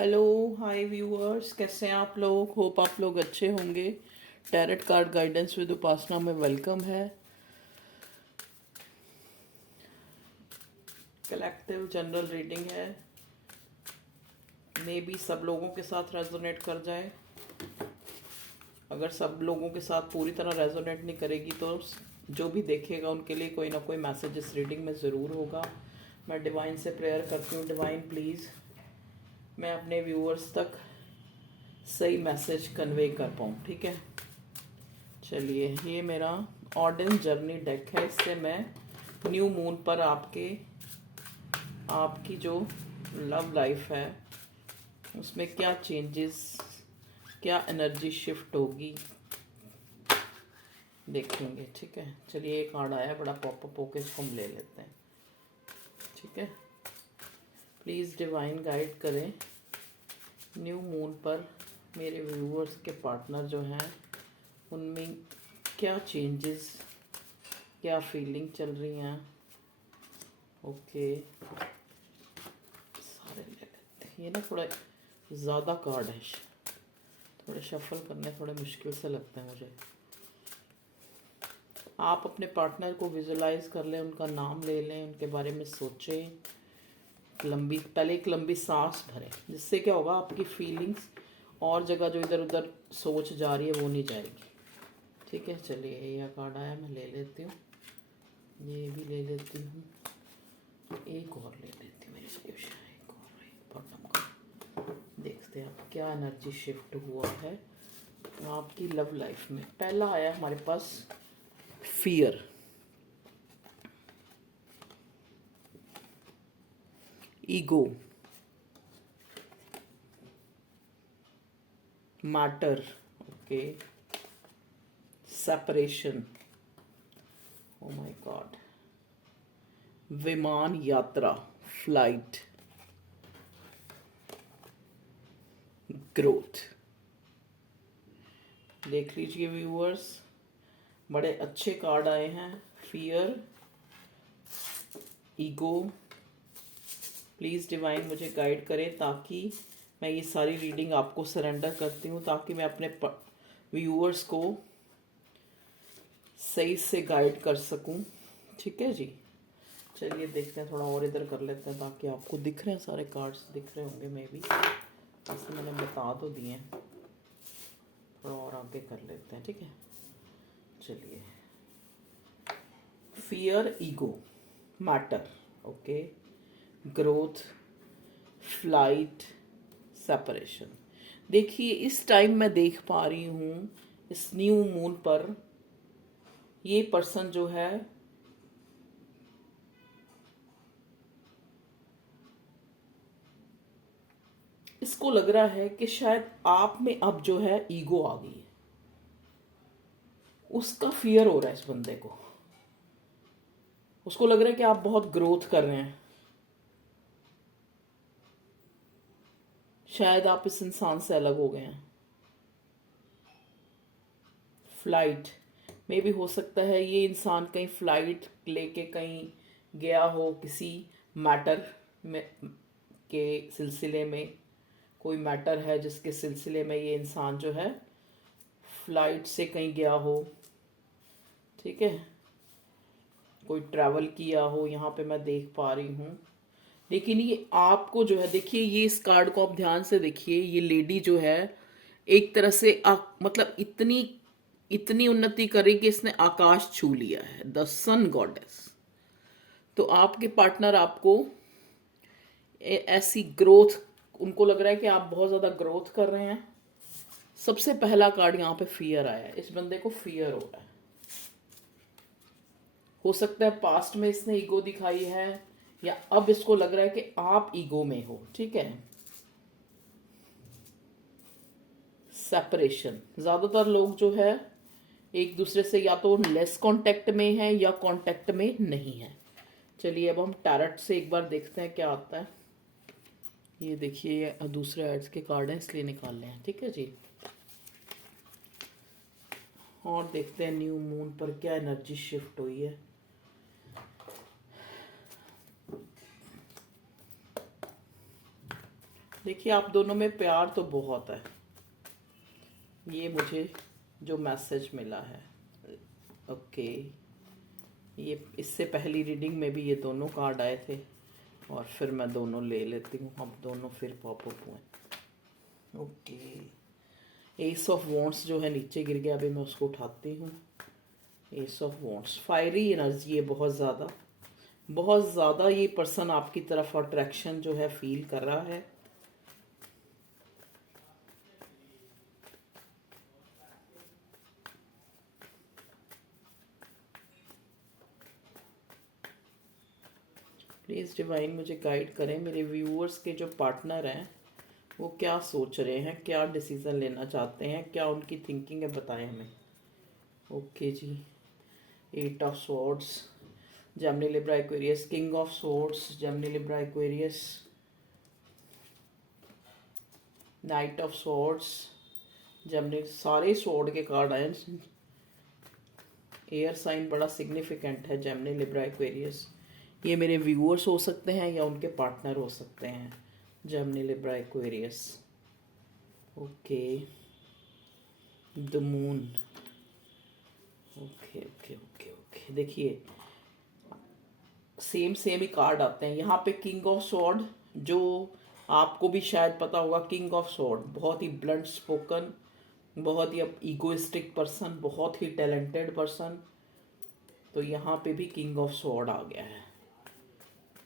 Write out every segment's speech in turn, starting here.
Hello hi viewers, कैसे हैं आप लोग। होप आप लोग अच्छे होंगे। टैरेट कार्ड गाइडेंस विद उपासना में वेलकम है। कलेक्टिव जनरल रीडिंग है, मे बी सब लोगों के साथ रेजोनेट कर जाए। अगर सब लोगों के साथ पूरी तरह रेजोनेट नहीं करेगी तो जो भी देखेगा उनके लिए कोई ना कोई मैसेज इस रीडिंग में ज़रूर होगा। मैं डिवाइन से प्रेयर करती हूँ, डिवाइन प्लीज़ मैं अपने व्यूअर्स तक सही मैसेज कन्वे कर पाऊँ, ठीक है। चलिए, ये मेरा ऑर्डन जर्नी डेक है। इससे मैं न्यू मून पर आपकी जो लव लाइफ है उसमें क्या चेंजेस, क्या एनर्जी शिफ्ट होगी देखेंगे, ठीक है। चलिए, एक कार्ड आया बड़ा पॉपअप होके, इसको हम ले लेते हैं, ठीक है। प्लीज़ डिवाइन गाइड करें न्यू मून पर मेरे व्यूअर्स के पार्टनर जो हैं उनमें क्या चेंजेस, क्या फीलिंग चल रही हैं। ओके, सारे ले लेते हैं। ये ना थोड़ा ज़्यादा कार्ड है, थोड़े शफल करने थोड़े मुश्किल से लगते हैं मुझे। आप अपने पार्टनर को विजुलाइज कर लें, उनका नाम ले लें, उनके बारे में सोचें। पहले एक लंबी सांस भरें, जिससे क्या होगा, आपकी फीलिंग्स और जगह जो इधर उधर सोच जा रही है वो नहीं जाएगी, ठीक है। चलिए, यह कार्ड आया, मैं ले लेती हूँ, ये भी ले लेती हूँ, एक और ले लेती हूँ, मेरी एक और बॉटम का। देखते हैं आप क्या एनर्जी शिफ्ट हुआ है आपकी लव लाइफ में। पहला आया हमारे पास fear, ego, matter, okay, separation, oh my God, विमान यात्रा, फ्लाइट, ग्रोथ। देख लीजिए व्यूअर्स, बड़े अच्छे कार्ड आए हैं। फियर, ईगो, प्लीज़ डिवाइन मुझे गाइड करें ताकि मैं ये सारी रीडिंग आपको सरेंडर करती हूँ, ताकि मैं अपने व्यूअर्स को सही से गाइड कर सकूँ, ठीक है जी। चलिए देखते हैं, थोड़ा और इधर कर लेते हैं ताकि आपको दिख रहे हैं, सारे कार्ड्स दिख रहे होंगे मे बी, ऐसे मैंने बता तो दिए हैं। थोड़ा और आगे कर लेते हैं, ठीक है। चलिए, fear, ego, matter, okay, growth, flight, separation. देखिए, इस टाइम मैं देख पा रही हूँ इस न्यू मून पर ये पर्सन जो है इसको लग रहा है कि शायद आप में अब जो है ईगो आ गई है, उसका फियर हो रहा है इस बंदे को। उसको लग रहा है कि आप बहुत ग्रोथ कर रहे हैं, शायद आप इस इंसान से अलग हो गए हैं। फ्लाइट में भी हो सकता है ये इंसान कहीं फ्लाइट लेके कहीं गया हो, किसी मैटर में के सिलसिले में। कोई मैटर है जिसके सिलसिले में ये इंसान जो है फ्लाइट से कहीं गया हो, ठीक है। कोई ट्रैवल किया हो, यहाँ पे मैं देख पा रही हूँ। लेकिन ये आपको जो है, देखिए ये इस कार्ड को आप ध्यान से देखिए, ये लेडी जो है एक तरह से मतलब इतनी इतनी उन्नति करी कि इसने आकाश छू लिया है, द सन गॉडेस। तो आपके पार्टनर आपको ऐसी ग्रोथ, उनको लग रहा है कि आप बहुत ज़्यादा ग्रोथ कर रहे हैं। सबसे पहला कार्ड यहाँ पे फियर आया है, इस बंदे को फियर हो रहा है। हो सकता है पास्ट में इसने ईगो दिखाई है, या अब इसको लग रहा है कि आप ईगो में हो, ठीक है। सेपरेशन, ज़्यादातर लोग जो है एक दूसरे से या तो लेस कांटेक्ट में है या कांटेक्ट में नहीं है। चलिए, अब हम टैरट से एक बार देखते हैं क्या आता है। ये देखिए, ये दूसरे एड्स के कार्ड हैं इसलिए निकाल लें, ठीक है जी। और देखते हैं न्यू मून पर क्या एनर्जी शिफ्ट हुई है। देखिए आप दोनों में प्यार तो बहुत है, ये मुझे जो मैसेज मिला है। ओके, ये इससे पहली रीडिंग में भी ये दोनों कार्ड आए थे और फिर मैं दोनों ले लेती हूँ, हम दोनों फिर पॉपअप हुए। ओके, एस ऑफ वॉन्ड्स जो है नीचे गिर गया, अभी मैं उसको उठाती हूँ। S of wands, fiery energy है बहुत ज़्यादा, बहुत ज़्यादा ये पर्सन आपकी तरफ अट्रैक्शन जो है फील कर रहा है। प्लीज़ डिवाइन मुझे गाइड करें, मेरे व्यूअर्स के जो पार्टनर हैं वो क्या सोच रहे हैं, क्या डिसीज़न लेना चाहते हैं, क्या उनकी थिंकिंग है, बताएं हमें। Okay ji, eight of swords, Gemini Libra Aquarius, king of swords, Gemini Libra Aquarius, knight of swords, Gemini, सारे स्वॉर्ड के कार्ड आए। एयर साइन बड़ा सिग्निफिकेंट है, जेमिनी लिब्रा एक्वेरियस। ये मेरे व्यूअर्स हो सकते हैं या उनके पार्टनर हो सकते हैं, Gemini Libra Aquarius. Okay, the moon. Okay okay okay okay, देखिए सेम सेम ही कार्ड आते हैं यहाँ पे। किंग ऑफ स्वॉर्ड, जो आपको भी शायद पता होगा, किंग ऑफ स्वॉर्ड बहुत ही ब्लंट स्पोकन, बहुत ही ईगोइस्टिक पर्सन, बहुत ही टैलेंटेड पर्सन। तो यहाँ पे भी किंग ऑफ स्वॉर्ड आ गया है।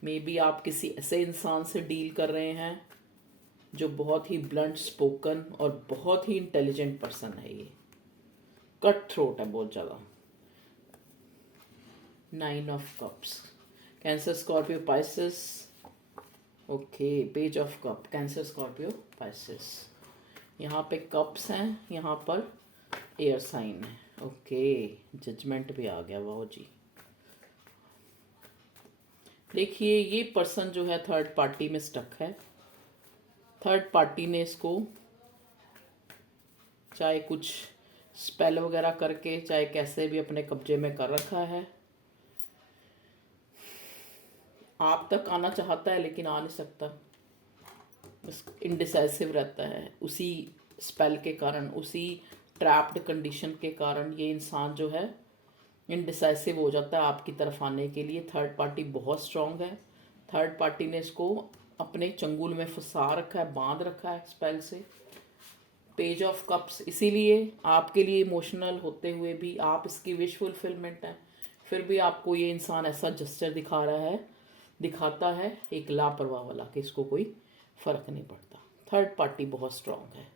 मे बी आप किसी ऐसे इंसान से डील कर रहे हैं जो बहुत ही ब्लंट स्पोकन और बहुत ही इंटेलिजेंट पर्सन है। ये कट थ्रोट है बहुत ज़्यादा। Nine of cups, cancer Scorpio Pisces. Okay, page of cup, cancer Scorpio Pisces. यहाँ पे कप्स हैं, यहाँ पर एयर साइन है। ओके, जजमेंट भी आ गया, वाह जी। देखिए ये पर्सन जो है थर्ड पार्टी में स्टक है। थर्ड पार्टी ने इसको चाहे कुछ स्पेल वगैरह करके, चाहे कैसे भी अपने कब्जे में कर रखा है। आप तक आना चाहता है लेकिन आ नहीं सकता, इनडिसाइसिव रहता है। उसी स्पेल के कारण, उसी ट्रैप्ड कंडीशन के कारण ये इंसान जो है इनडिसाइसिव हो जाता है आपकी तरफ आने के लिए। थर्ड पार्टी बहुत स्ट्रांग है। थर्ड पार्टी ने इसको अपने चंगुल में फंसा रखा है, बांध रखा है स्पेल से। पेज ऑफ कप्स, इसीलिए आपके लिए इमोशनल होते हुए भी आप इसकी विश फुलफिलमेंट है, फिर भी आपको ये इंसान ऐसा जस्चर दिखाता है एक लापरवाह वाला, कि इसको कोई फर्क नहीं पड़ता। थर्ड पार्टी बहुत स्ट्रांग है,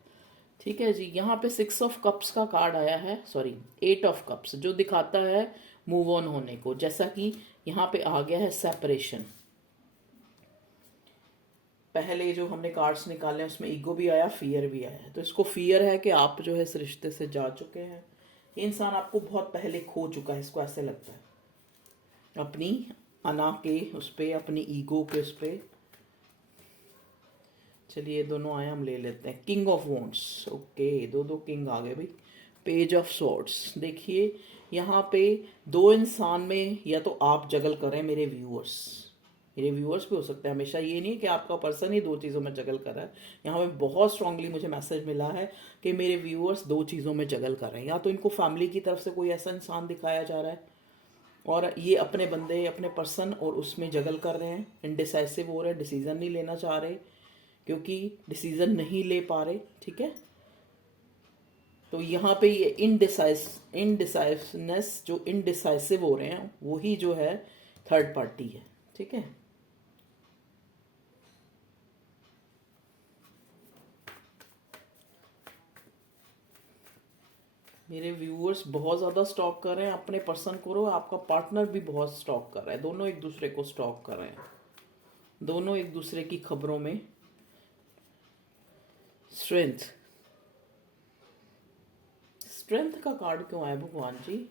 ठीक है जी। यहाँ पे सिक्स ऑफ कप्स का कार्ड आया है, सॉरी एट ऑफ कप्स, जो दिखाता है मूव ऑन होने को। जैसा कि यहाँ पे आ गया है सेपरेशन। पहले जो हमने कार्ड्स निकाले उसमें ईगो भी आया, फियर भी आया। तो इसको फियर है कि आप जो है इस रिश्ते से जा चुके हैं, ये इंसान आपको बहुत पहले खो चुका है, इसको ऐसे लगता है। अपनी अना के उस पर, अपनी ईगो के उस पर। चलिए दोनों आए, हम ले लेते हैं। किंग ऑफ वॉन्ड्स, ओके, दो दो किंग आ गए भाई। पेज ऑफ स्वॉर्ड्स, देखिए यहाँ पे दो इंसान में या तो आप जगल कर रहे हैं, मेरे व्यूअर्स भी हो सकते हैं। हमेशा ये नहीं है कि आपका पर्सन ही दो चीज़ों में जगल कर रहा है। यहाँ पे बहुत स्ट्रांगली मुझे मैसेज मिला है कि मेरे व्यूअर्स दो चीज़ों में जगल कर रहे हैं। या तो इनको फैमिली की तरफ से कोई ऐसा इंसान दिखाया जा रहा है और ये अपने बंदे, अपने पर्सन और उसमें जगल कर रहे हैं, इनडिसाइसिव हो रहे हैं, डिसीज़न नहीं लेना चाह रहे, क्योंकि डिसीज़न नहीं ले पा रहे, ठीक है। तो यहाँ पे ये इनडिसाइसिवनेस, जो इनडिसाइसिव हो रहे हैं, वही जो है थर्ड पार्टी है, ठीक है। मेरे व्यूअर्स बहुत ज़्यादा स्टॉक कर रहे हैं अपने पर्सन को, आपका पार्टनर भी बहुत स्टॉक कर रहा है, दोनों एक दूसरे को स्टॉक कर रहे हैं, दोनों एक दूसरे की खबरों में। स्ट्रेंथ का कार्ड क्यों आया भगवान जी?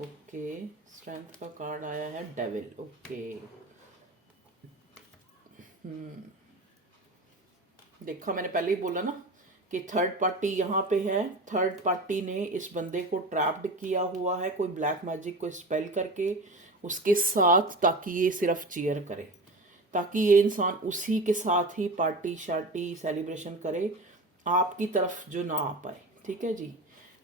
ओके, स्ट्रेंथ का कार्ड आया है डेविल। ओके, देखा, मैंने पहले ही बोला ना कि थर्ड पार्टी यहाँ पे है। थर्ड पार्टी ने इस बंदे को ट्रैप्ड किया हुआ है, कोई ब्लैक मैजिक, कोई स्पेल करके उसके साथ, ताकि ये सिर्फ चीयर करे, ताकि ये इंसान उसी के साथ ही पार्टी शार्टी सेलिब्रेशन करे, आपकी तरफ जो ना आ पाए। ठीक है जी।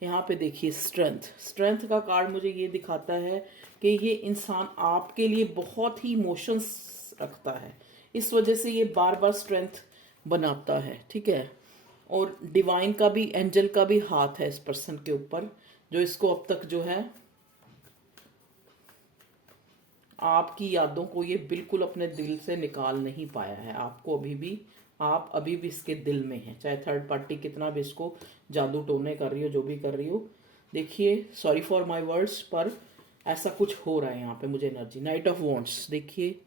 यहाँ पे देखिए स्ट्रेंथ, स्ट्रेंथ का कार्ड मुझे ये दिखाता है कि ये इंसान आपके लिए बहुत ही इमोशंस रखता है, इस वजह से ये बार बार स्ट्रेंथ बनाता है। ठीक है। और डिवाइन का भी, एंजल का भी हाथ है इस पर्सन के ऊपर, जो इसको अब तक जो है आपकी यादों को ये बिल्कुल अपने दिल से निकाल नहीं पाया है। आपको अभी भी, आप अभी भी इसके दिल में हैं, चाहे थर्ड पार्टी कितना भी इसको जादू टोने कर रही हो, जो भी कर रही हो। देखिए, सॉरी फॉर माय वर्ड्स, पर ऐसा कुछ हो रहा है यहाँ पे मुझे एनर्जी। नाइट ऑफ वॉन्ट्स, देखिए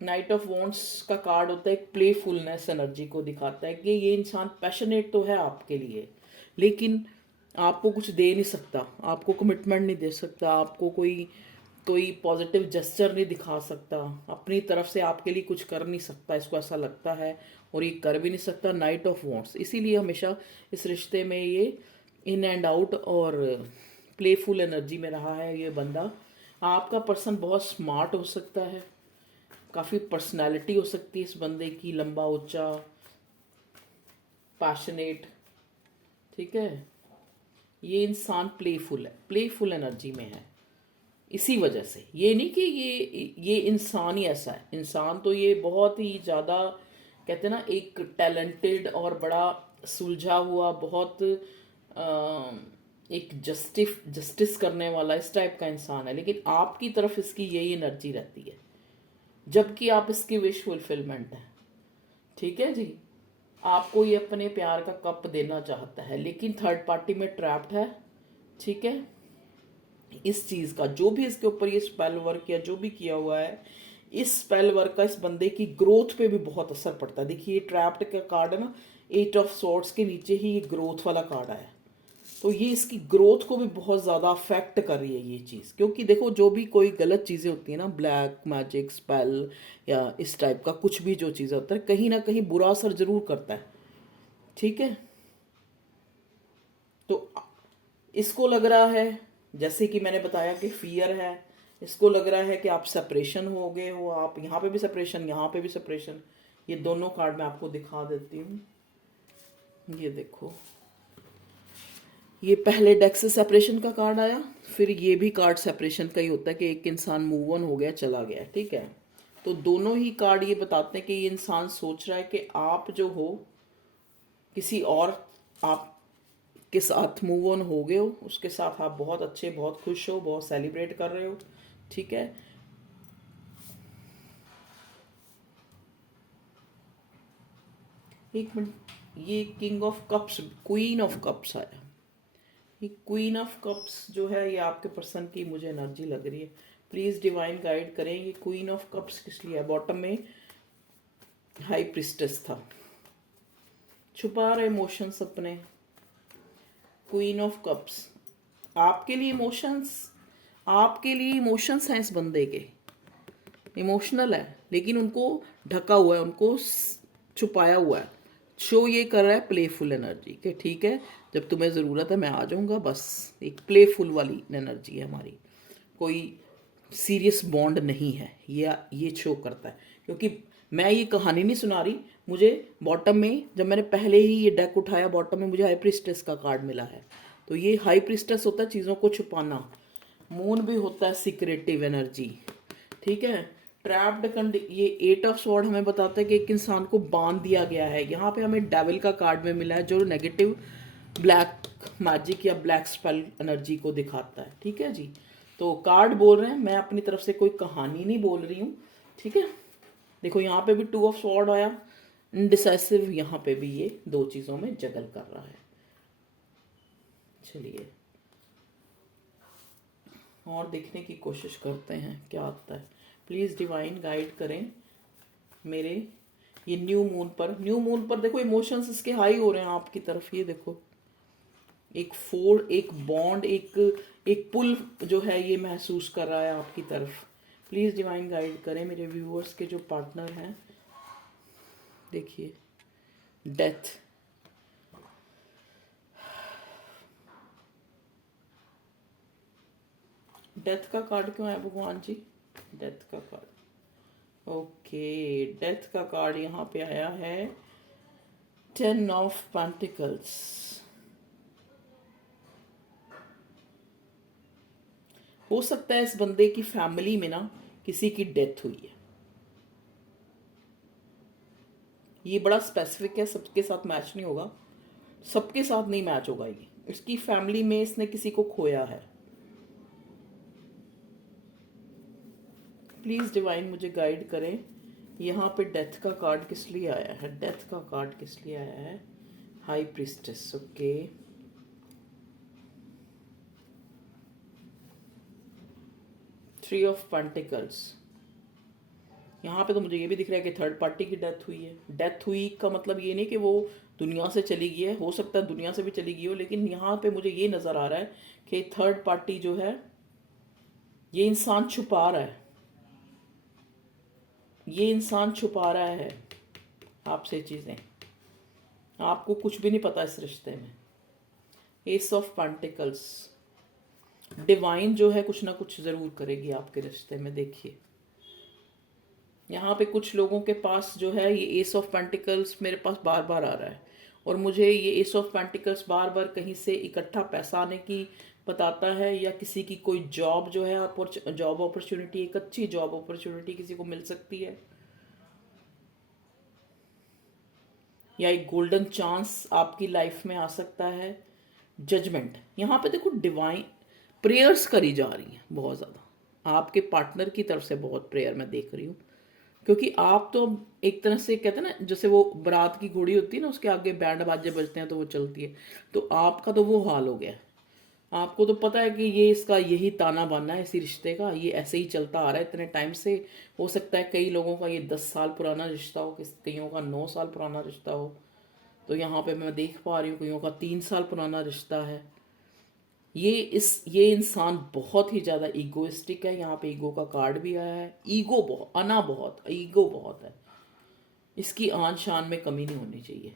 नाइट ऑफ वॉन्ट्स का कार्ड होता है एक प्लेफुलनेस एनर्जी को दिखाता है कि ये इंसान पैशनेट तो है आपके लिए, लेकिन आपको कुछ दे नहीं सकता, आपको कमिटमेंट नहीं दे सकता, आपको कोई कोई पॉजिटिव जेस्चर नहीं दिखा सकता, अपनी तरफ से आपके लिए कुछ कर नहीं सकता, इसको ऐसा लगता है, और ये कर भी नहीं सकता। नाइट ऑफ वॉन्ट्स, इसीलिए हमेशा इस रिश्ते में ये इन एंड आउट और प्लेफुल एनर्जी में रहा है ये बंदा। आपका पर्सन बहुत स्मार्ट हो सकता है, काफ़ी पर्सनालिटी हो सकती है इस बंदे की, लंबा ऊंचा, पैशनेट। ठीक है। ये इंसान प्लेफुल है, प्लेफुल एनर्जी में है, इसी वजह से। ये नहीं कि ये इंसान ही ऐसा है, इंसान तो ये बहुत ही ज़्यादा, कहते हैं ना, एक टैलेंटेड और बड़ा सुलझा हुआ, बहुत एक जस्टिस करने वाला इस टाइप का इंसान है, लेकिन आपकी तरफ इसकी यही एनर्जी रहती है, जबकि आप इसकी विश फुलफिलमेंट है। ठीक है जी। आपको ये अपने प्यार का कप देना चाहता है, लेकिन थर्ड पार्टी में ट्रैप्ड है। ठीक है। इस चीज़ का जो भी इसके ऊपर ये स्पेल वर्क या जो भी किया हुआ है, इस स्पेल वर्क का इस बंदे की ग्रोथ पे भी बहुत असर पड़ता है। देखिए, ये ट्रैप्ड का कार्ड है ना, 8 ऑफ सॉर्ड्स के नीचे ही ये ग्रोथ वाला कार्ड आया, तो ये इसकी ग्रोथ को भी बहुत ज़्यादा अफेक्ट कर रही है ये चीज़। क्योंकि देखो, जो भी कोई गलत चीज़ें होती है ना, ब्लैक मैजिक, स्पेल या इस टाइप का कुछ भी जो चीज़ होता है, कहीं ना कहीं बुरा असर जरूर करता है। ठीक है। तो इसको लग रहा है, जैसे कि मैंने बताया कि फियर है, इसको लग रहा है कि आप सेपरेशन हो गए हो, आप यहाँ पे भी सेपरेशन, यहाँ पे भी सेपरेशन। ये दोनों कार्ड मैं आपको दिखा देती हूँ। ये देखो, ये पहले डेक से सेपरेशन का कार्ड आया, फिर ये भी कार्ड सेपरेशन का ही होता है कि एक इंसान मूव ऑन हो गया, चला गया। ठीक है। तो दोनों ही कार्ड ये बताते हैं कि ये इंसान सोच रहा है कि आप जो हो किसी और, आप के साथ मूव ऑन हो गए हो, उसके साथ आप बहुत अच्छे, बहुत खुश हो, बहुत सेलिब्रेट कर रहे हो। ठीक है। एक मिनट, ये king of cups, queen of cups आया। ये क्वीन ऑफ कप्स जो है, ये आपके पर्सन की मुझे एनर्जी लग रही है। प्लीज डिवाइन गाइड करें, ये क्वीन ऑफ कप्स किस लिए है। बॉटम में हाई प्रिस्टेस था, छुपा रहे इमोशंस अपने। क्वीन ऑफ कप्स, आपके लिए इमोशंस, आपके लिए इमोशंस हैं इस बंदे के, इमोशनल है, लेकिन उनको ढका हुआ है, उनको छुपाया हुआ है। शो ये कर रहा है प्लेफुल एनर्जी के, ठीक है, जब तुम्हें ज़रूरत है मैं आ जाऊँगा, बस एक प्लेफुल वाली एनर्जी है हमारी, कोई सीरियस बॉन्ड नहीं है, ये शो करता है। क्योंकि मैं ये कहानी नहीं सुना रही, मुझे बॉटम में, जब मैंने पहले ही ये डेक उठाया, बॉटम में मुझे हाई प्रिस्टेस का कार्ड मिला है। तो ये हाई प्रिस्टेस होता है चीज़ों को छुपाना, मून भी होता है सिक्रेटिव एनर्जी। ठीक है। ट्रैप्ड, ये 8 ऑफ स्वॉर्ड हमें बताता है कि एक इंसान को बांध दिया गया है। यहाँ पे हमें डेविल का कार्ड में मिला है, जो नेगेटिव ब्लैक मैजिक या ब्लैक स्पेल एनर्जी को दिखाता है। ठीक है जी। तो कार्ड बोल रहे हैं, मैं अपनी तरफ से कोई कहानी नहीं बोल रही हूँ। ठीक है। देखो, यहाँ पे भी 2 ऑफ स्वॉर्ड आया, इनडिसाइसिव, यहाँ पे भी ये दो चीज़ों में जगल कर रहा है। चलिए और देखने की कोशिश करते हैं क्या आता है। प्लीज़ डिवाइन गाइड करें मेरे ये न्यू मून पर देखो इमोशंस इसके हाई हो रहे हैं आपकी तरफ। ये देखो, एक फोर्ड, एक बॉन्ड, एक पुल जो है ये महसूस कर रहा है आपकी तरफ। प्लीज़ डिवाइन गाइड करें मेरे व्यूअर्स के जो पार्टनर हैं। देखिए, डेथ, डेथ का कार्ड क्यों है भगवान जी, डेथ का कार्ड। ओके, डेथ का कार्ड यहाँ पे आया है, 10 ऑफ पेंटिकल्स। हो सकता है इस बंदे की फैमिली में ना किसी की डेथ हुई है। ये बड़ा स्पेसिफिक है, सबके साथ मैच नहीं होगा, सबके साथ नहीं मैच होगा ये। इसकी फैमिली में इसने किसी को खोया है। प्लीज डिवाइन मुझे गाइड करें, यहाँ पे डेथ का कार्ड किस लिए आया है, डेथ का कार्ड किस लिए आया है। High priestess, okay. 3 of pentacles. यहाँ पे तो मुझे ये भी दिख रहा है कि थर्ड पार्टी की डेथ हुई है। डेथ हुई का मतलब ये नहीं कि वो दुनिया से चली गई है, हो सकता है दुनिया से भी चली गई हो, लेकिन यहाँ पे मुझे ये नज़र आ रहा है कि थर्ड पार्टी जो है, ये इंसान छुपा रहा है, ये इंसान छुपा रहा है आपसे चीज़ें। आपको कुछ भी नहीं पता इस रिश्ते में। S of pentacles. डिवाइन जो है कुछ ना कुछ ज़रूर करेगी आपके रिश्ते में। देखिए यहाँ पे कुछ लोगों के पास जो है ये एस ऑफ पेंटिकल्स मेरे पास बार बार आ रहा है, और मुझे ये एस ऑफ पेंटिकल्स बार बार कहीं से इकट्ठा पैसा आने की बताता है, या किसी की कोई जॉब जो है, जॉब अपॉर्चुनिटी, एक अच्छी जॉब अपॉर्चुनिटी किसी को मिल सकती है, या एक गोल्डन चांस आपकी लाइफ में आ सकता है। जजमेंट, यहाँ पे देखो डिवाइन प्रेयर्स करी जा रही हैं बहुत ज़्यादा, आपके पार्टनर की तरफ से बहुत प्रेयर मैं देख रही हूँ। क्योंकि आप तो एक तरह से कहते हैं ना, जैसे वो बारात की घोड़ी होती है ना, उसके आगे बैंड बाजे बजते हैं तो वो चलती है, तो आपका तो वो हाल हो गया है। आपको तो पता है कि ये इसका यही ताना बाना है इसी रिश्ते का, ये ऐसे ही चलता आ रहा है इतने टाइम से। हो सकता है कई लोगों का ये 10 साल पुराना रिश्ता हो, कईयों का 9 साल पुराना रिश्ता हो। तो यहाँ पे मैं देख पा रही हूँ कईयों का 3 साल पुराना रिश्ता है। ये इंसान बहुत ही ज़्यादा ईगोइस्टिक है। यहाँ पे ईगो का कार्ड भी आया है। ईगो बहुत, ईगो बहुत है, इसकी आन शान में कमी नहीं होनी चाहिए।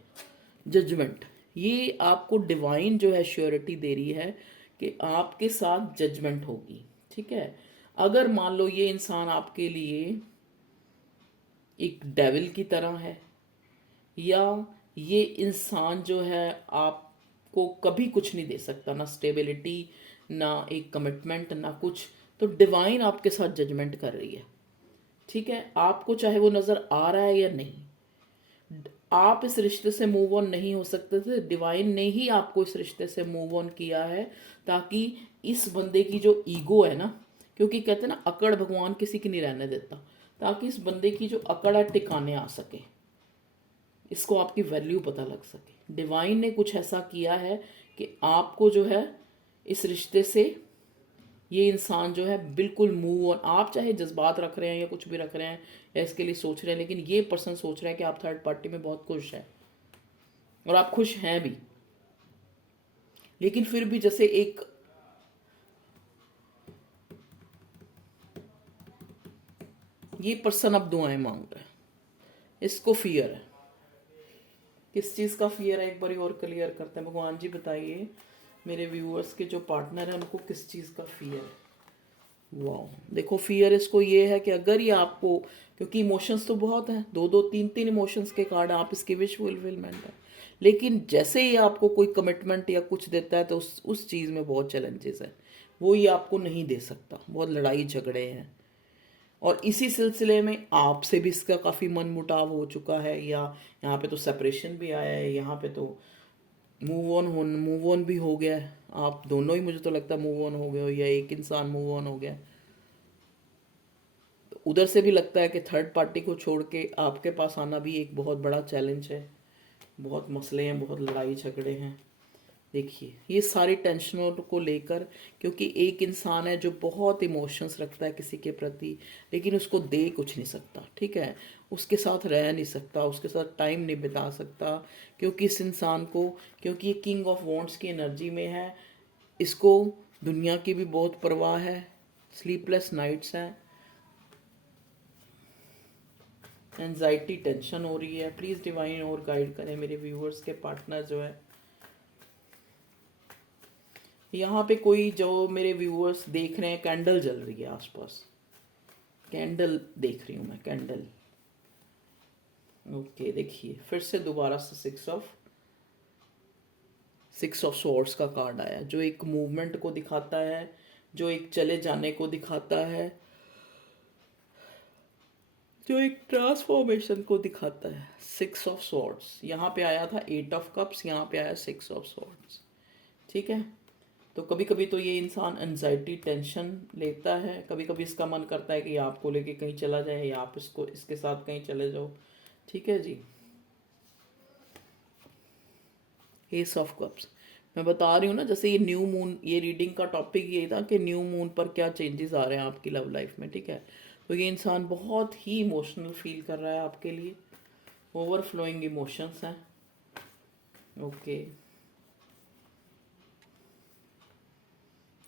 जजमेंट, ये आपको डिवाइन जो है श्योरिटी दे रही है कि आपके साथ जजमेंट होगी। ठीक है, अगर मान लो ये इंसान आपके लिए एक डेविल की तरह है, या ये इंसान जो है आपको कभी कुछ नहीं दे सकता, ना स्टेबिलिटी, ना एक कमिटमेंट, ना कुछ, तो डिवाइन आपके साथ जजमेंट कर रही है। ठीक है, आपको चाहे वो नज़र आ रहा है या नहीं, आप इस रिश्ते से मूव ऑन नहीं हो सकते थे, डिवाइन ने ही आपको इस रिश्ते से मूव ऑन किया है, ताकि इस बंदे की जो ईगो है ना, क्योंकि कहते हैं ना अकड़ भगवान किसी की नहीं रहने देता, ताकि इस बंदे की जो अकड़ है टिकाने आ सके, इसको आपकी वैल्यू पता लग सके। डिवाइन ने कुछ ऐसा किया है कि आपको जो है इस रिश्ते से ये इंसान जो है बिल्कुल मूव ऑन, आप चाहे जज्बात रख रहे हैं या कुछ भी रख रहे हैं या इसके लिए सोच रहे हैं, लेकिन ये पर्सन सोच रहे हैं कि आप थर्ड पार्टी में बहुत खुश हैं, और आप खुश हैं भी, लेकिन फिर भी जैसे एक ये पर्सन अब दुआएं मांग रहा है, इसको फियर है। किस चीज़ का फियर है, एक बार और क्लियर करते हैं। भगवान जी बताइए मेरे व्यूअर्स के जो पार्टनर हैं उनको किस चीज़ का फियर है। वाह, देखो फियर इसको ये है कि अगर ये आपको, क्योंकि इमोशंस तो बहुत हैं, दो दो तीन तीन इमोशंस के कार्ड, आप इसकी विश फुलफिलमेंट है, लेकिन जैसे ही आपको कोई कमिटमेंट या कुछ देता है तो उस चीज़ में बहुत चैलेंजेस है, वो ये आपको नहीं दे सकता, बहुत लड़ाई झगड़े हैं, और इसी सिलसिले में आपसे भी इसका काफ़ी मन मुटाव हो चुका है, या यहाँ पे तो सेपरेशन भी आया है, यहाँ पे तो मूव ऑन भी हो गया है। आप दोनों ही, मुझे तो लगता है मूव ऑन हो गए हो, या एक इंसान मूव ऑन हो गया। तो उधर से भी लगता है कि थर्ड पार्टी को छोड़ के आपके पास आना भी एक बहुत बड़ा चैलेंज है, बहुत मसले हैं, बहुत लड़ाई झगड़े हैं। देखिए ये सारी टेंशनों को लेकर, क्योंकि एक इंसान है जो बहुत इमोशंस रखता है किसी के प्रति, लेकिन उसको दे कुछ नहीं सकता। ठीक है, उसके साथ रह नहीं सकता, उसके साथ टाइम नहीं बिता सकता, क्योंकि इस इंसान को, क्योंकि ये किंग ऑफ वॉन्ट्स की एनर्जी में है, इसको दुनिया की भी बहुत परवाह है, स्लीपलेस नाइट्स हैं, एनजाइटी, टेंशन हो रही है। प्लीज़ डिवाइन और गाइड करें मेरे व्यूअर्स के पार्टनर जो है। यहाँ पे कोई जो मेरे व्यूअर्स देख रहे हैं, कैंडल जल रही है आसपास, कैंडल देख रही हूँ मैं, कैंडल। ओके, देखिए फिर से दोबारा से सिक्स ऑफ स्वॉर्ड्स का कार्ड आया, जो एक मूवमेंट को दिखाता है, जो एक चले जाने को दिखाता है, जो एक ट्रांसफॉर्मेशन को दिखाता है। सिक्स ऑफ स्वॉर्ड्स यहाँ पे आया था, एट ऑफ कप्स यहाँ पे आया सिक्स ऑफ स्वॉर्ड्स। ठीक है, तो कभी कभी तो ये इंसान एनजाइटी टेंशन लेता है, कभी कभी इसका मन करता है कि आपको लेके कहीं चला जाए या आप इसको इसके साथ कहीं चले जाओ। ठीक है जी। एस ऑफ कप्स, मैं बता रही हूँ ना, जैसे ये न्यू मून, ये रीडिंग का टॉपिक ये था कि न्यू मून पर क्या चेंजेस आ रहे हैं आपकी लव लाइफ में। ठीक है, तो ये इंसान बहुत ही इमोशनल फील कर रहा है आपके लिए, ओवरफ्लोइंग इमोशंस हैं। ओके,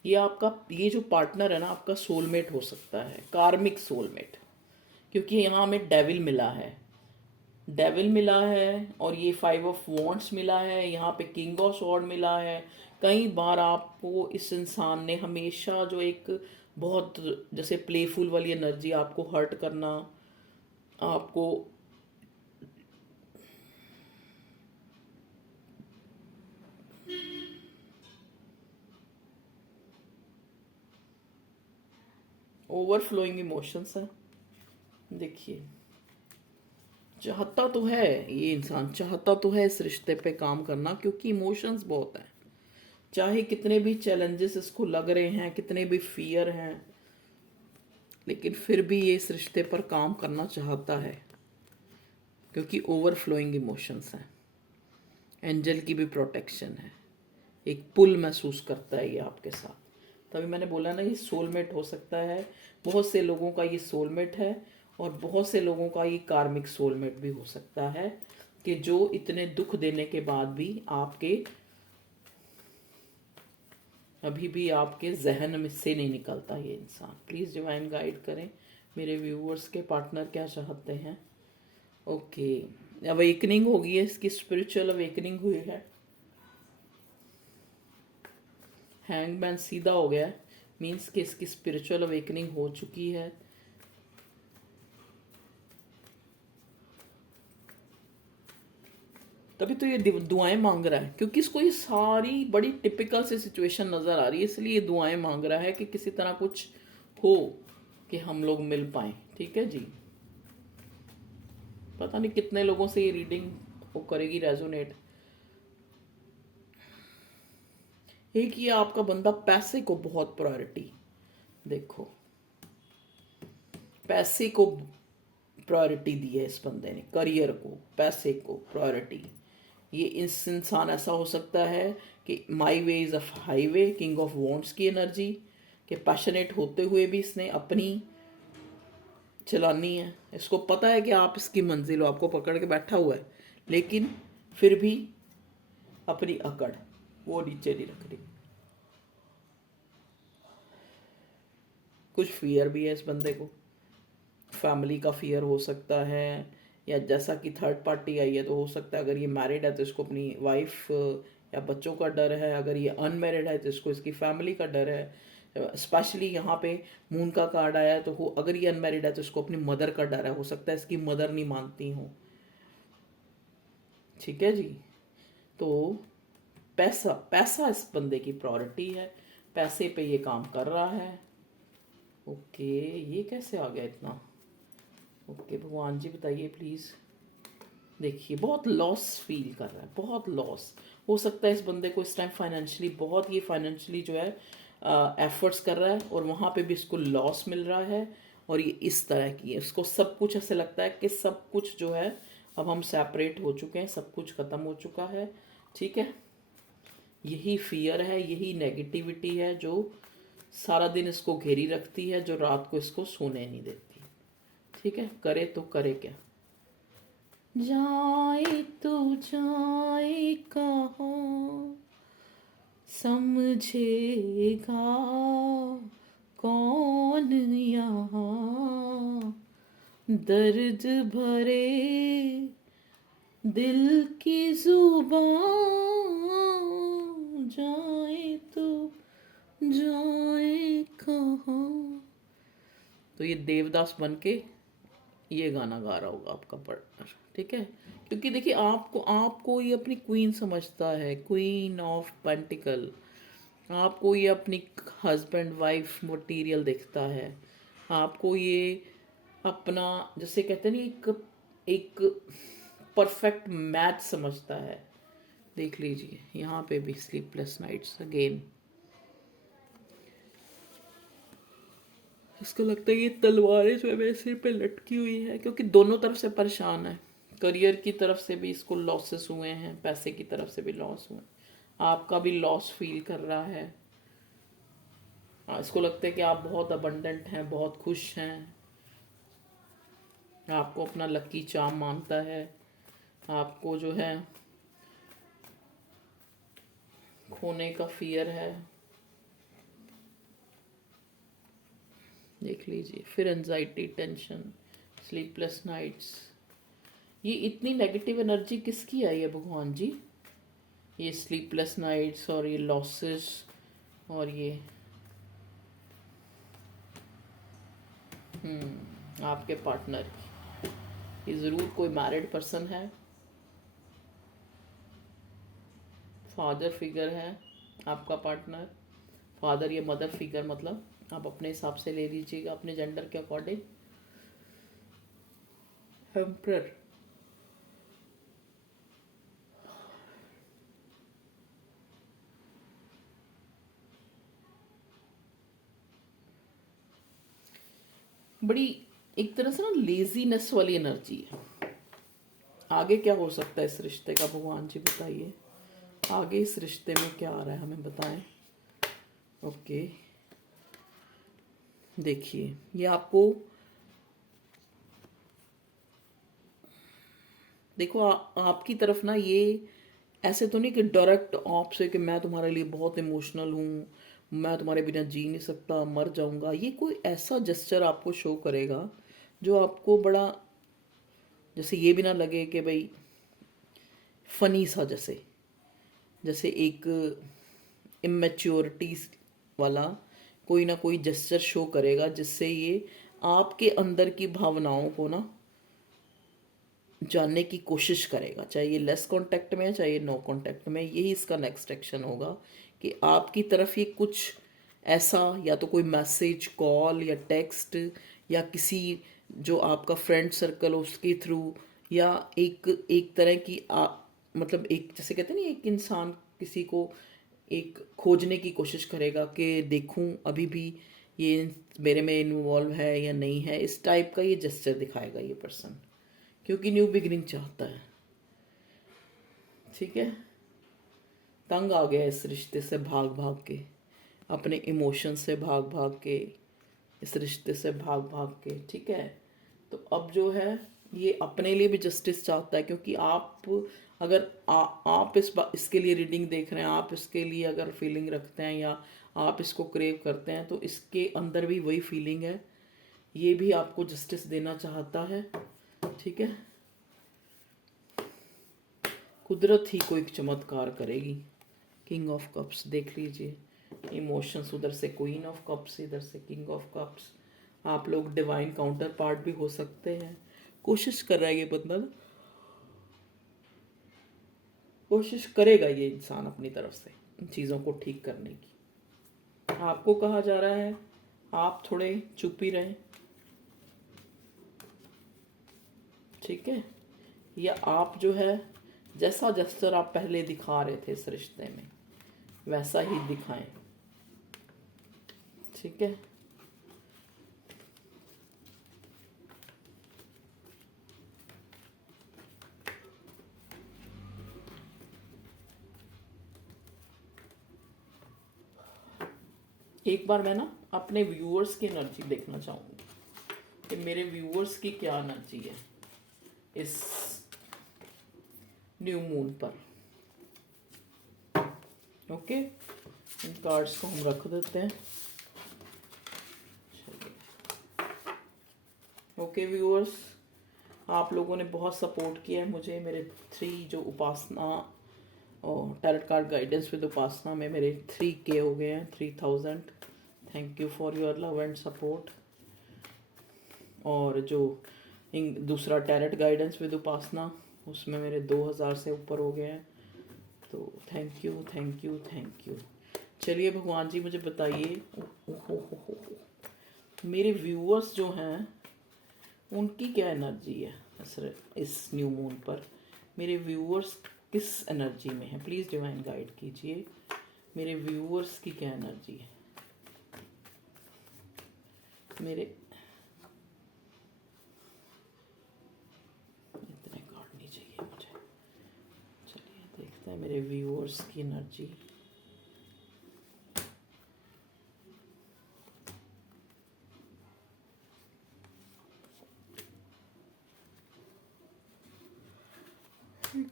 ये आपका, ये जो पार्टनर है ना, आपका सोलमेट हो सकता है, कार्मिक सोलमेट, क्योंकि यहाँ हमें डेविल मिला है, डेविल मिला है, और ये फाइव ऑफ वॉन्ट्स मिला है, यहाँ पे किंग ऑफ स्वॉर्ड मिला है। कई बार आपको इस इंसान ने हमेशा जो एक बहुत जैसे प्लेफुल वाली एनर्जी, आपको हर्ट करना, आपको ओवरफ्लोइंग इमोशंस है। देखिए, चाहता तो है, ये इंसान चाहता तो है इस रिश्ते पे काम करना, क्योंकि इमोशंस बहुत हैं, चाहे कितने भी चैलेंजेस इसको लग रहे हैं, कितने भी फियर हैं, लेकिन फिर भी ये इस रिश्ते पर काम करना चाहता है, क्योंकि ओवरफ्लोइंग इमोशंस हैं। एंजल की भी प्रोटेक्शन है, एक पुल महसूस करता है ये आपके साथ। तभी मैंने बोला ना, ये सोलमेट हो सकता है, बहुत से लोगों का ये सोलमेट है, और बहुत से लोगों का ये कार्मिक सोलमेट भी हो सकता है, कि जो इतने दुख देने के बाद भी आपके, अभी भी आपके जहन में से नहीं निकलता ये इंसान। प्लीज़ डिवाइन गाइड करें मेरे व्यूअर्स के पार्टनर क्या चाहते हैं। ओके, अवेकनिंग होगी है, इसकी स्पिरिचुअल अवेकनिंग हुई है। हैंगमैन सीधा हो गया है, मीन्स कि इसकी स्पिरिचुअल अवेकनिंग हो चुकी है। तभी तो ये दुआएं मांग रहा है, क्योंकि इसको ये सारी बड़ी टिपिकल सी सिचुएशन नज़र आ रही है, इसलिए ये दुआएं मांग रहा है कि किसी तरह कुछ हो कि हम लोग मिल पाएँ। ठीक है जी, पता नहीं कितने लोगों से ये रीडिंग वो करेगी रेजोनेट। एक ये आपका बंदा पैसे को बहुत प्रायोरिटी, देखो पैसे को प्रायोरिटी दी है इस बंदे ने, करियर को, पैसे को प्रायोरिटी। ये इस इंसान ऐसा हो सकता है कि my way is a highway, king of wants की एनर्जी, कि पैशनेट होते हुए भी इसने अपनी चलानी है, इसको पता है कि आप इसकी मंजिल हो, आपको पकड़ के बैठा हुआ है, लेकिन फिर भी अपनी अकड़ वो नीचे नहीं रख रही। कुछ फियर भी है इस बंदे को, फैमिली का फियर हो सकता है, या जैसा कि थर्ड पार्टी आई है तो हो सकता है, अगर ये मैरिड है तो इसको अपनी वाइफ या बच्चों का डर है, अगर ये अनमेरिड है तो इसको इसकी फैमिली का डर है। स्पेशली यहाँ पे मून का कार्ड आया है, तो हो अगर ये अनमेरिड है तो इसको अपनी मदर का डर है, हो सकता है इसकी मदर नहीं मानती हूँ। ठीक है जी, तो पैसा, पैसा इस बंदे की प्रायोरिटी है, पैसे पे ये काम कर रहा है। ओके, ये कैसे आ गया इतना? ओके भगवान जी बताइए प्लीज़। देखिए, बहुत लॉस फील कर रहा है, बहुत लॉस। हो सकता है इस बंदे को इस टाइम फाइनेंशियली, बहुत ये फाइनेंशियली जो है एफर्ट्स कर रहा है, और वहाँ पे भी इसको लॉस मिल रहा है, और ये इस तरह की है, इसको सब कुछ ऐसे लगता है कि सब कुछ जो है, अब हम सेपरेट हो चुके हैं, सब कुछ ख़त्म हो चुका है। ठीक है, यही फियर है, यही नेगेटिविटी है जो सारा दिन इसको घेरी रखती है, जो रात को इसको सोने नहीं देती। ठीक है, करे तो करे क्या? जाए तो जाए कहाँ, समझेगा कौन यहाँ, दर्द भरे दिल की जुबान, जाए तो जाए कहाँ। तो ये देवदास बन के ये गाना गा रहा होगा आपका पार्टनर, ठीक है। क्योंकि देखिए आपको आपको ये अपनी क्वीन समझता है, क्वीन ऑफ पेंटिकल। आपको ये अपनी हस्बैंड वाइफ मटेरियल दिखता है। आपको ये अपना, जैसे कहते हैं ना, एक एक परफेक्ट मैच समझता है। देख लीजिए यहाँ पे भी स्लीपलेस नाइट्स अगेन। इसको लगता है ये तलवारें जो है मेरे सिर पे लटकी हुई है, क्योंकि दोनों तरफ से परेशान है। करियर की तरफ से भी इसको लॉसेस हुए हैं, पैसे की तरफ से भी लॉस हुए, आपका भी लॉस फील कर रहा है। इसको लगता है कि आप बहुत अबंडेंट हैं, बहुत खुश हैं, आपको अपना लकी चार्म मानता है। आपको जो है खोने का फियर है, देख लीजिए। फिर एंजाइटी, टेंशन, स्लीपलेस नाइट्स। ये इतनी नेगेटिव एनर्जी किसकी आई है भगवान जी? ये स्लीपलेस नाइट्स और ये लॉसेस और ये आपके पार्टनर की। ये ज़रूर कोई मैरिड पर्सन है, फादर फिगर है आपका पार्टनर। फादर या मदर फिगर, मतलब आप अपने हिसाब से ले लीजिएगा, अपने जेंडर के अकॉर्डिंग। एम्परर, बड़ी एक तरह से ना लेजीनेस वाली एनर्जी है। आगे क्या हो सकता है इस रिश्ते का, भगवान जी बताइए। आगे इस रिश्ते में क्या आ रहा है हमें बताएं। ओके, देखिए ये आपको, देखो आपकी तरफ ना ये ऐसे तो नहीं कि डायरेक्ट आपसे कि मैं तुम्हारे लिए बहुत इमोशनल हूँ, मैं तुम्हारे बिना जी नहीं सकता, मर जाऊंगा। ये कोई ऐसा जेस्चर आपको शो करेगा जो आपको बड़ा, जैसे ये भी ना लगे कि भाई फनी सा, जैसे जैसे एक इमेच्योरिटी वाला कोई ना कोई जेस्चर शो करेगा, जिससे ये आपके अंदर की भावनाओं को ना जानने की कोशिश करेगा। चाहे ये लेस कांटेक्ट में है, चाहे ये नो कांटेक्ट में, यही इसका नेक्स्ट एक्शन होगा कि आपकी तरफ ये कुछ ऐसा, या तो कोई मैसेज, कॉल या टेक्स्ट, या किसी जो आपका फ्रेंड सर्कल हो उसके थ्रू, या एक एक तरह की मतलब एक, जैसे कहते हैं ना, एक इंसान किसी को एक खोजने की कोशिश करेगा कि देखूं अभी भी ये मेरे में इन्वॉल्व है या नहीं है। इस टाइप का ये जेस्चर दिखाएगा ये पर्सन, क्योंकि न्यू बिगिनिंग चाहता है, ठीक है। तंग आ गया इस रिश्ते से भाग भाग के, अपने इमोशन से भाग भाग के, इस रिश्ते से भाग भाग के, ठीक है। तो अब जो है ये अपने लिए भी जस्टिस चाहता है, क्योंकि आप अगर आप इसके लिए रीडिंग देख रहे हैं, आप इसके लिए अगर फीलिंग रखते हैं या आप इसको क्रेव करते हैं, तो इसके अंदर भी वही फीलिंग है। ये भी आपको जस्टिस देना चाहता है, ठीक है। कुदरत ही कोई चमत्कार करेगी। किंग ऑफ कप्स देख लीजिए, इमोशंस, उधर से क्वीन ऑफ कप्स, इधर से किंग ऑफ कप्स। आप लोग डिवाइन काउंटर पार्ट भी हो सकते हैं। कोशिश कर रहा है ये बंदा ना, कोशिश करेगा ये इंसान अपनी तरफ से इन चीज़ों को ठीक करने की। आपको कहा जा रहा है आप थोड़े चुप ही रहें, ठीक है। या आप जो है जैसा जेस्चर आप पहले दिखा रहे थे इस रिश्ते में, वैसा ही दिखाएं, ठीक है। एक बार मैं ना अपने व्यूअर्स की एनर्जी देखना चाहूँगी कि मेरे व्यूअर्स की क्या एनर्जी है इस न्यू मून पर। ओके, इन कार्ड्स को हम रख देते हैं। ओके व्यूअर्स, आप लोगों ने बहुत सपोर्ट किया है मुझे। मेरे 3 जो उपासना और टैरोट कार्ड गाइडेंस विद उपासना में मेरे 3K हो गए हैं, 3000। Thank you for your love and support. और जो दूसरा टैरेट गाइडेंस विद उपासना, उसमें मेरे 2000 से ऊपर हो गए हैं। तो thank you thank you thank you. चलिए भगवान जी मुझे बताइए, मेरे व्यूअर्स जो हैं उनकी क्या एनर्जी है इस न्यू मून पर। मेरे व्यूअर्स किस एनर्जी में है, प्लीज़ डिवाइन गाइड कीजिए। मेरे व्यूअर्स की क्या एनर्जी है। मेरे इतने कार्ड नहीं चाहिए मुझे। चलिए देखते हैं मेरे व्यूअर्स की एनर्जी।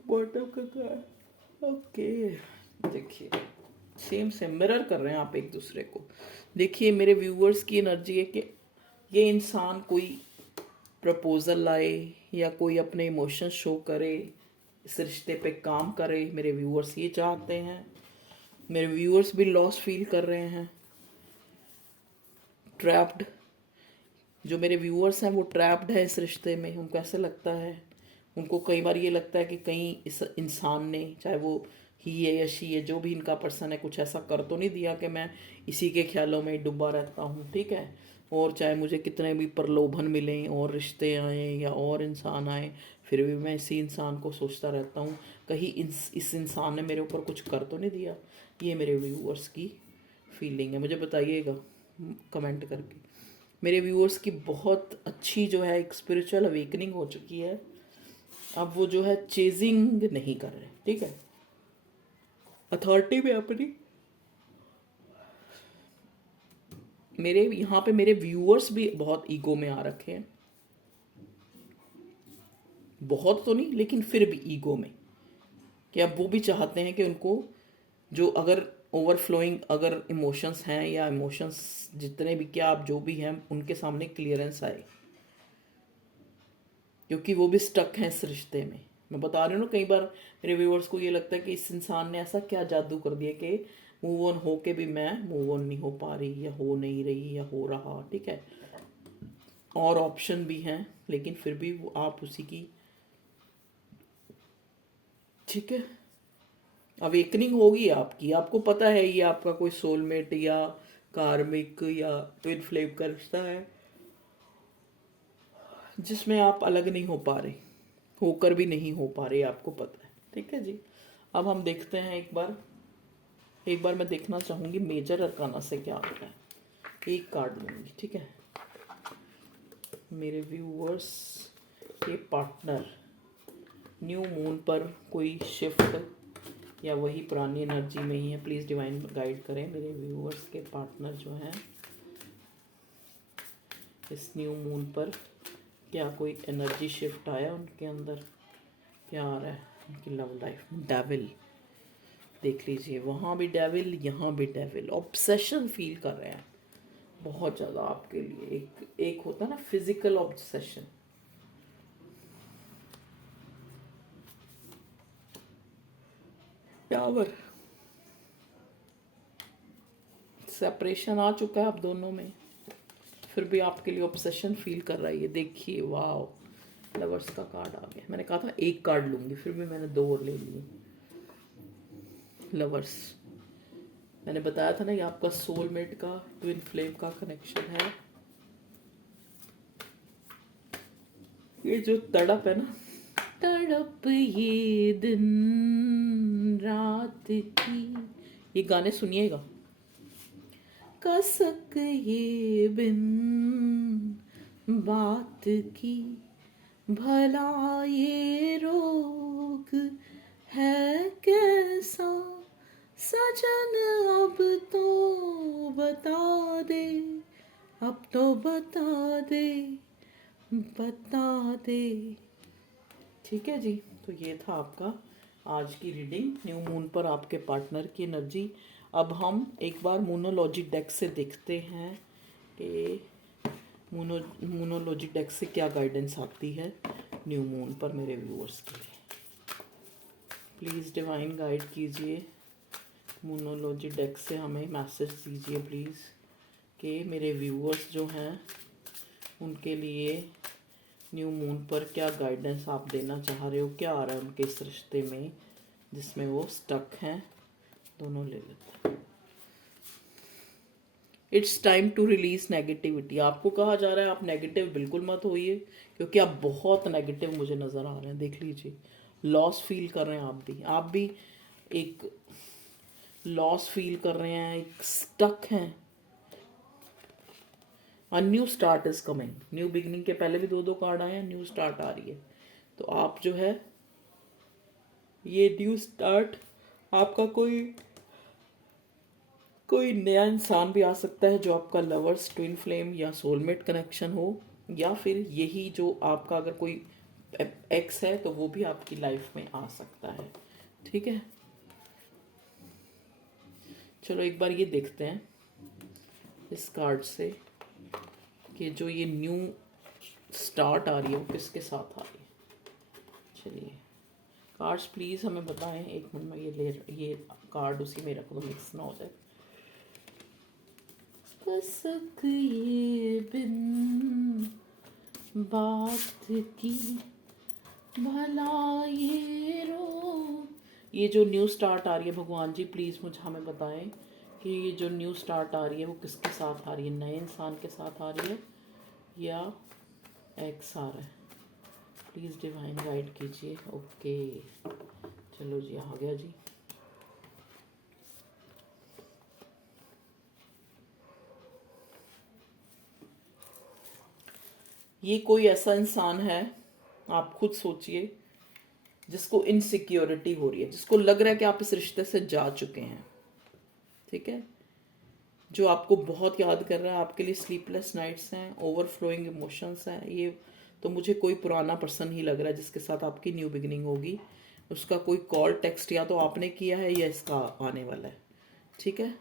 बॉटम का कार्ड, ओके। देखिए सेम सेम मिरर कर रहे हैं आप एक दूसरे को। देखिए मेरे व्यूअर्स की एनर्जी है कि ये इंसान कोई प्रपोजल लाए या कोई अपने इमोशंस शो करे, इस रिश्ते पे काम करे। मेरे व्यूअर्स ये चाहते हैं। मेरे व्यूअर्स भी लॉस फील कर रहे हैं, ट्रैप्ड। जो मेरे व्यूअर्स हैं वो ट्रैप्ड है इस रिश्ते में। उनको ऐसे लगता है, उनको कई बार ये लगता है कि कहीं इस इंसान ने, चाहे वो ही है या शी है, जो भी इनका पर्सन है, कुछ ऐसा कर तो नहीं दिया कि मैं इसी के ख्यालों में डूबा रहता हूँ। ठीक है। और चाहे मुझे कितने भी प्रलोभन मिलें और रिश्ते आए या और इंसान आए, फिर भी मैं इसी इंसान को सोचता रहता हूँ कहीं इस इंसान ने मेरे ऊपर कुछ कर तो नहीं दिया। ये मेरे व्यूअर्स की फीलिंग है। मुझे बताइएगा कमेंट करके। मेरे व्यूअर्स की बहुत अच्छी जो है एक स्पिरिचुअल अवेकनिंग हो चुकी है। अब वो जो है चेजिंग नहीं कर रहे। ठीक है। अथॉरिटी में अपनी, मेरे यहाँ पे मेरे व्यूअर्स भी बहुत ईगो में आ रखे हैं। बहुत तो नहीं लेकिन फिर भी ईगो में, कि अब वो भी चाहते हैं कि उनको जो अगर ओवरफ्लोइंग अगर इमोशंस हैं या इमोशंस जितने भी क्या आप जो भी हैं उनके सामने क्लियरेंस आए, क्योंकि वो भी स्टक हैं इस रिश्ते में। मैं बता रही हूँ ना, कई बार मेरे व्यूअर्स को ये लगता है कि इस इंसान ने ऐसा क्या जादू कर दिया कि मूव ऑन हो के भी मैं मूव ऑन नहीं हो पा रही या हो नहीं रही या हो रहा। ठीक है। और ऑप्शन भी हैं लेकिन फिर भी वो आप उसी की, ठीक है, अवेकनिंग होगी आपकी। आपको पता है ये आपका कोई सोलमेट या कार्मिक या ट्विन फ्लेम का रिश्ता है जिसमें आप अलग नहीं हो पा रहे, होकर भी नहीं हो पा रहे, आपको पता है। ठीक है जी। अब हम देखते हैं एक बार मैं देखना चाहूँगी मेजर अरकाना से क्या होता है। एक कार्ड लूँगी। ठीक है। मेरे व्यूअर्स के पार्टनर न्यू मून पर कोई शिफ्ट या वही पुरानी एनर्जी में ही है, प्लीज़ डिवाइन गाइड करें। मेरे व्यूअर्स के पार्टनर जो हैं इस न्यू मून पर, क्या कोई एनर्जी शिफ्ट आया उनके अंदर, क्या आ रहा है उनकी लव लाइफ में। डेविल देख लीजिए, वहाँ भी डेविल, यहाँ भी डेविल। ऑब्सेशन फील कर रहे हैं बहुत ज़्यादा आपके लिए। एक होता है ना फिजिकल ऑब्सेशन। टावर, सेपरेशन आ चुका है आप दोनों में, फिर भी आपके लिए ऑब्सेशन फील कर रहा है ये। देखिए वाओ, लवर्स का कार्ड आ गया। मैंने कहा था एक कार्ड लूँगी, फिर भी मैंने दो और ले लिए। लवर्स, मैंने बताया था ना ये आपका सोलमेट का ट्विन फ्लेम का कनेक्शन है। ये जो तड़प है ना, तड़प ये दिन रात की, ये गाने सुनिएगा। कसक ये बिन बात की, भला ये रोग है कैसा, सजन अब तो बता दे, अब तो बता दे, बता दे। ठीक है जी। तो ये था आपका आज की रीडिंग, न्यू मून पर आपके पार्टनर की एनर्जी। अब हम एक बार मूनोलॉजी डेक से देखते हैं कि मूनोलॉजी डेक से क्या गाइडेंस आती है न्यू मून पर मेरे व्यूअर्स के लिए। प्लीज़ डिवाइन गाइड कीजिए। मूनोलॉजी डेक से हमें मैसेज दीजिए प्लीज़ कि मेरे व्यूअर्स जो हैं उनके लिए न्यू मून पर क्या गाइडेंस आप देना चाह रहे हो, क्या आ रहा है उनके इस रिश्ते में जिसमें वो स्टक हैं। दोनों ले लेते हैं। It's time to release negativity. आपको कहा जा रहा है आप नेगेटिव बिल्कुल मत होइए, क्योंकि आप बहुत नेगेटिव मुझे नज़र आ रहे हैं। देख लीजिए, लॉस फील कर रहे हैं आप भी एक लॉस फील कर रहे हैं, एक स्टक हैं। A new start is coming. New beginning के पहले भी दो दो कार्ड आए हैं, न्यू स्टार्ट आ रही है। तो आप जो है ये न्यू स्टार्ट, आपका कोई कोई नया इंसान भी आ सकता है जो आपका लवर्स, ट्विन फ्लेम या सोलमेट कनेक्शन हो, या फिर यही जो आपका अगर कोई एक्स है तो वो भी आपकी लाइफ में आ सकता है। ठीक है, चलो एक बार ये देखते हैं इस कार्ड से कि जो ये न्यू स्टार्ट आ रही है वो किसके साथ आ रही है। चलिए कार्ड्स प्लीज़ हमें बताएं। एक मिनट में ये कार्ड उसी में रख दो, मिक्स ना हो जाए। कसक ये बिन बात की भला ये रो। ये जो न्यू स्टार्ट आ रही है भगवान जी प्लीज़ मुझे हमें बताएं कि ये जो न्यू स्टार्ट आ रही है वो किसके साथ आ रही है। नए इंसान के साथ आ रही है या एक्स आ रहा है। प्लीज़ डिवाइन गाइड कीजिए। ओके चलो जी, आ गया जी। ये कोई ऐसा इंसान है, आप खुद सोचिए, जिसको इनसिक्योरिटी हो रही है, जिसको लग रहा है कि आप इस रिश्ते से जा चुके हैं। ठीक है, जो आपको बहुत याद कर रहा है, आपके लिए स्लीपलेस नाइट्स हैं, ओवरफ्लोइंग इमोशंस हैं। ये तो मुझे कोई पुराना पर्सन ही लग रहा है जिसके साथ आपकी न्यू बिगिनिंग होगी। उसका कोई कॉल टेक्स्ट या तो आपने किया है या इसका आने वाला है। ठीक है,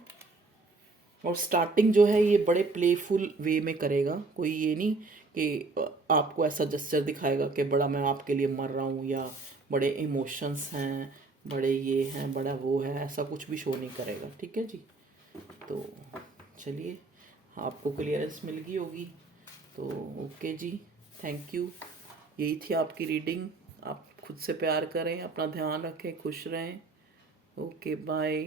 और स्टार्टिंग जो है ये बड़े प्लेफुल वे में करेगा। कोई ये नहीं कि आपको ऐसा जस्चर दिखाएगा कि बड़ा मैं आपके लिए मर रहा हूँ या बड़े इमोशंस हैं, बड़े ये हैं, बड़ा वो है, ऐसा कुछ भी शो नहीं करेगा। ठीक है जी, तो चलिए आपको क्लियरेंस मिल गई होगी तो ओके जी, थैंक यू। यही थी आपकी रीडिंग। आप खुद से प्यार करें, अपना ध्यान रखें, खुश रहें। Okay bye.